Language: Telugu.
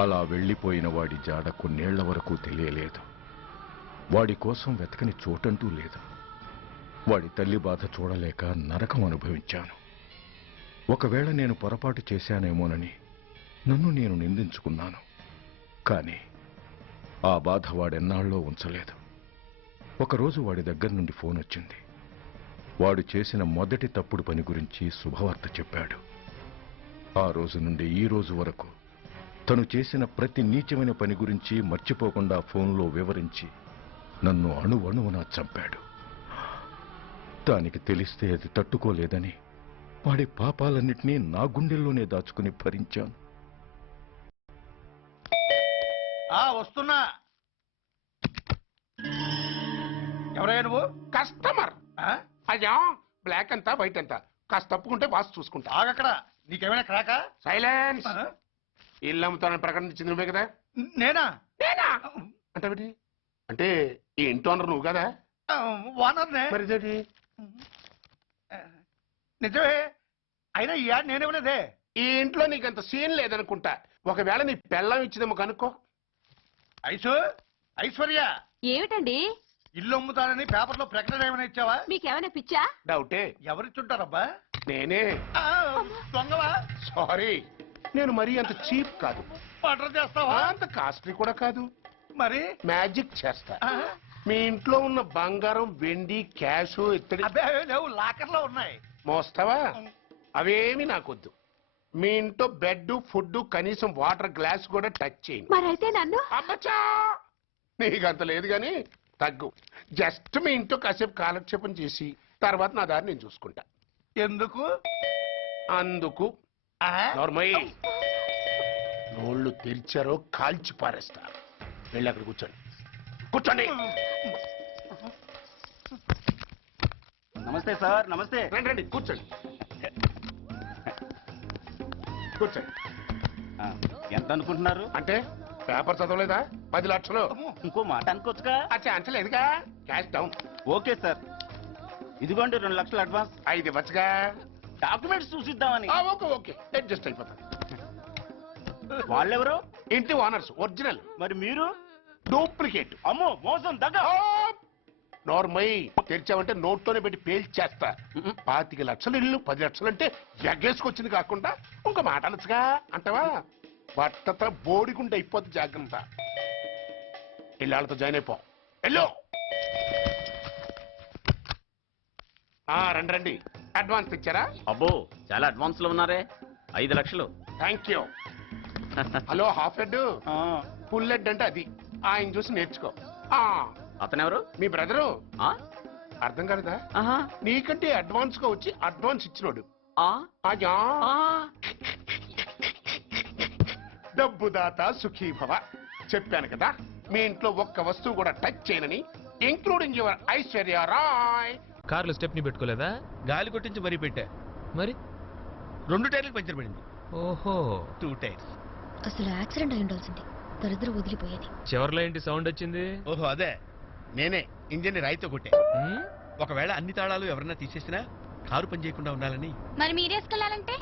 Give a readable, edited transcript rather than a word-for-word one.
అలా వెళ్లిపోయిన వాడి జాడ కొన్నేళ్ల వరకు తెలియలేదు. వాడి కోసం వెతకని చోటంటూ లేదు. వాడి తల్లి బాధ చూడలేక నరకం అనుభవించాను. ఒకవేళ నేను పొరపాటు చేశానేమోనని నన్ను నేను నిందించుకున్నాను. కానీ ఆ బాధ వాడెన్నాళ్ళో ఉంచలేదు. ఒకరోజు వాడి దగ్గర నుండి ఫోన్ వచ్చింది. వాడు చేసిన మొదటి తప్పుడు పని గురించి శుభవార్త చెప్పాడు. ఆ రోజు నుండి ఈ రోజు వరకు తను చేసిన ప్రతి నీచమైన పని గురించి మర్చిపోకుండా ఫోన్లో వివరించి నన్ను అణువణువునా చంపాడు. దానికి తెలిస్తే అది తట్టుకోలేదని వాడి పాపాలన్నిటినీ నా గుండెల్లోనే దాచుకుని భరించాను. వస్తున్నా. ఎవరయ్యా నువ్వు? కస్టమర్. అయ్యా బ్లాక్ అంతా వైట్ అంతా కాస్త తప్పుకుంటే బాస్ చూసుకుంటా. ఆగక్కడ. నీకేమైనా క్రాకా? సైలెన్స్. ఇల్లు అమ్ముతానని ప్రకటించింది నువ్వే కదా? నేనా? నేనా అంటే అంటే ఈ ఇంటి ఓనర్ నువ్వు కదా? ఓనర్నే. మరి ఇదేంటి? నిజమే. అయినా ఈ యాడ్ నేనేమన్నదే. ఈ ఇంట్లో నీకంత సీన్ లేదనుకుంటా. ఒకవేళ నీ పెళ్ళం ఇచ్చిందేమో కనుక్కో. ఐశ్వర్య ఏమిటండి? ఇల్లు అమ్ముతానని పేపర్లో ప్రకటన ఏమైనా ఇచ్చావా? మీకేమైనా పిచ్చా? డౌటే. ఎవరిచ్చుంటారబ్బా? నేనే. దొంగవా? సారీ, నేను మరీ అంత చీప్ కాదు. మర్డర్ చేస్తావా? అంత కాస్ట్లీ కూడా కాదు. మరి మ్యాజిక్ చేస్తా. మీ ఇంట్లో ఉన్న బంగారం, వెండి, క్యాష్, ఇత్తడి లేవు, లాకర్లో ఉన్నాయి. మోస్తావా? అవేమి నాకొద్దు. మీ ఇంట్లో బెడ్, ఫుడ్, కనీసం వాటర్ గ్లాస్ కూడా టచ్ చేయను. మరైతే నన్ను అబ్బచ్చా, నీకంత లేదు గాని తగ్గు. జస్ట్ మీ ఇంట్లో కాసేపు కాలక్షేపం చేసి తర్వాత నా దారి నేను చూసుకుంటా. ఎందుకు? అందుకు. నోర్మయ్య, నోళ్ళు తెరిచారో కాల్చి పారేస్తా. వెళ్ళి అక్కడ కూర్చోండి. కూర్చోండి. నమస్తే సార్. నమస్తే. రండి రండి, కూర్చోండి. కూర్చోండి. ఎంత అనుకుంటున్నారు? అంటే పేపర్ చదవలేదా? 10 లక్షలు. ఇంకో మాట అనుకోవచ్చుగా. ఆ ఛాన్స్ లేదుగా. Cash down. ఓకే సార్, ఇదిగోండి 2 లక్షలు అడ్వాన్స్. 5 ఇవ్వచ్చుగా. డాక్యుమెంట్స్ చూసిద్దామని. ఓకే ఓకే, అడ్జస్ట్ అయిపోతాను. వాళ్ళెవరు? ఇంటి ఓనర్స్. ఒరిజినల్. మరి మీరు? డూప్లికేట్. అమ్మో, మోసం, దగ్గ. నోర్మై, తెరిచావంటే నోట్తోనే పెట్టి పేల్చేస్తా. 25 లక్షలు ఇల్లు 10 లక్షలు అంటే ఎగ్గేసుకొచ్చింది కాకుండా ఇంకో మాట అనొచ్చుగా. అంటావా? బట్టతో బోడిగుంటే అయిపోద్ది. జాగ్రత్త. ఇళ్ళతో జాయిన్ అయిపో. ఎల్లో. రండి రండి. అడ్వాన్స్ ఇచ్చారా? అబ్బో, చాలా అడ్వాన్స్ లో ఉన్నారే. 5 లక్షలు. Thank you. Hello, half head, full head అంటే అది. ఆయన చూసి నేర్చుకో. అతనెవరు? మీ బ్రదరు. అర్థం కాలేదా? నీకంటే అడ్వాన్స్ గా వచ్చి అడ్వాన్స్ ఇచ్చినోడు. డబ్బు దాత సుఖీభవ. చెప్పాను కదా, మీ ఇంట్లో ఒక్క వస్తువు కూడా టచ్ చేయనని, ఇంక్లూడింగ్ యువర్ ఐశ్వర్య రాయ్. కార్లో స్టెప్ని పెట్టుకోలేదా? గాలి కొట్టించి మరీ పెట్టా. మరి 2 టైర్లకు పంచర్ పడింది. ఓహో, 2 టైర్స్. అసలు యాక్సిడెంట్ అయి ఉండాల్సింది. దరిద్రం వదిలిపోయేది. చివర్లో ఏంటి సౌండ్ వచ్చింది? ఓహో, అదే. నేనే ఇంజిన్ రాయితో కొట్టే. ఒకవేళ అన్ని తాళాలు ఎవరన్నా తీసేసినా కారు పని చేయకుండా ఉండాలని. మరి మీరేసుకెళ్ళాలంటే